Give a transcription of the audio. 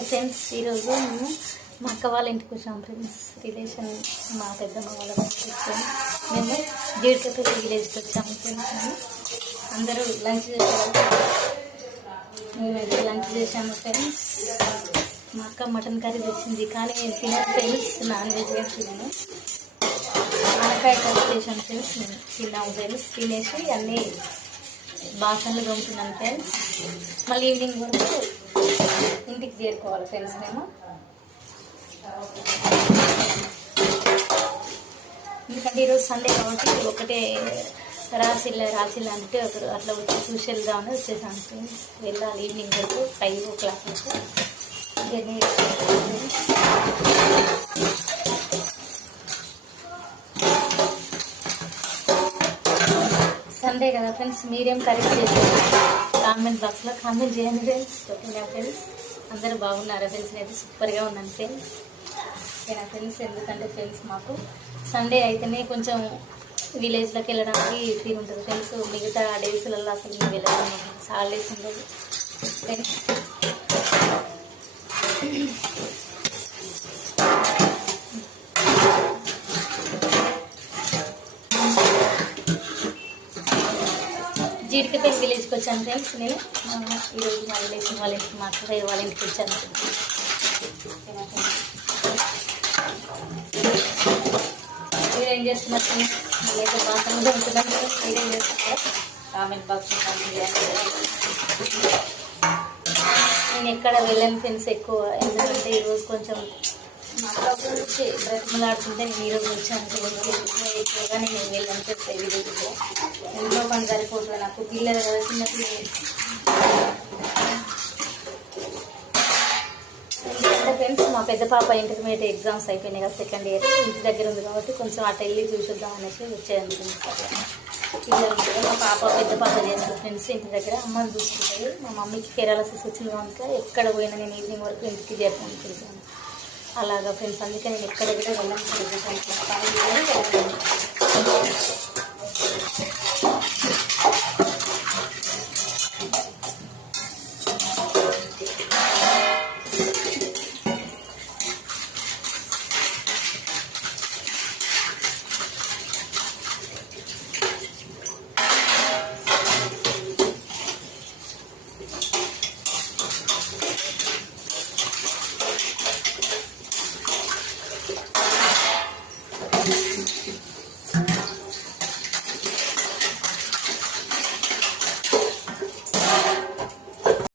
Hi friends, ఈరోజు మేము మా అక్క వాళ్ళ ఇంటికి వచ్చాం ఫ్రెండ్స్. రిలేషన్ మా పెద్దమ్మ వాళ్ళ ఇంటికి వచ్చాము. మేము జీడికపల్లి విలేజ్కి వచ్చాము ఫ్రెండ్స్. అందరూ లంచ్ చేసాము. మేమైతే లంచ్ చేసాము ఫ్రెండ్స్. మా అక్క మటన్ కర్రీ తెచ్చింది, కానీ నేను తిన్నాను ఫ్రెండ్స్. నాన్ వెజ్ తిన్నాను. ఆనకాయ కర్రీ చేసాను ఫ్రెండ్స్. నేను తిన్నాము ఫ్రెండ్స్. తినేసి అన్నీ బాసనలు తోముతున్నాను ఫ్రెండ్స్. మళ్ళీ ఈవినింగ్ వరకు ఇంటికి చేరుకోవాలి ఫ్రెండ్స్. మేము ఎందుకంటే ఈరోజు సండే కాబట్టి ఒకటే రాసిల్లా అంటే ఒకరు అట్లా వచ్చి చూసి వెళ్దామని వచ్చేసాను ఫ్రెండ్స్. వెళ్ళాలి ఈవినింగ్ వరకు 5 o'clock వరకు. జర్నీ సండే కదా ఫ్రెండ్స్. మీరేం కరెక్ట్ చేస్తారు కామెంట్ బాక్స్లో కామెంట్ చేయండి ఫ్రెండ్స్. ఓకేనా ఫ్రెండ్స్? అందరూ బాగున్నారా ఫ్రెండ్స్? నేనైతే సూపర్గా ఉన్నాను ఫ్రెండ్స్. ఓకేనా ఫ్రెండ్స్? ఎందుకంటే ఫ్రెండ్స్ మాకు సండే అయితేనే కొంచెం విలేజ్లోకి వెళ్ళడానికి తీరు ఉంటుంది ఫ్రెండ్స్. మిగతా డేస్లలో అసలు మేము వెళ్ళాము, హాలిడేస్ ఉండదు ఫ్రెండ్స్. జీడికపల్లి విలేజ్కి వచ్చాను ఫ్రెండ్స్. నేను ఈరోజు మా రిలేషన్ వాళ్ళ ఇంటికి, మా అక్కయ్య వాళ్ళ ఇంటికి వచ్చాను. మీరేం చేస్తున్నారు ఫ్రెండ్స్? మీరైతే బాగా ఉంటున్నాను. మీరేం చేస్తున్నారు? కామెంట్ బాక్స్ కామెంట్ చేయండి. నేను ఎక్కడ వెళ్ళాను ఫ్రెండ్స్ ఎక్కువ, ఎందుకంటే ఈరోజు కొంచెం మా అక్క గురించి బ్రతిమలాడుతుంటే నేను ఈరోజు వచ్చాను ఫ్రెండ్స్. ఎక్కువగా నేను వెళ్ళాను ఫ్రెండ్స్. విలేజ్లో ఎంతో పని సరిపోతుంది నాకు. పిల్లలు కదా, చిన్న పిల్లలు. ఎందుకంటే ఫ్రెండ్స్ మా పెద్ద పాప ఇంటర్మీడియట్ ఎగ్జామ్స్ అయిపోయినాయి కదా, సెకండ్ ఇయర్. ఇంటి దగ్గర ఉంది కాబట్టి కొంచెం అటు వెళ్ళి చూసిద్దాం అనేసి వచ్చేయాలి ఫ్రెండ్స్. పిల్లలు కూడా మా పాప పెద్ద పాప చేస్తుంది ఫ్రెండ్స్. ఇంటి దగ్గర అమ్మని చూసుకుంటుంది. మా మమ్మీకి పెరాలసిస్ వచ్చింది కనుక ఎక్కడ పోయినా నేను ఈవినింగ్ వరకు ఇంటికి చేరుతాను ఫ్రెండ్స్. అలాగా ఫ్రెండ్స్, అందుకే నేను ఎక్కడ వెళ్ళాను ఫ్రెండ్స్.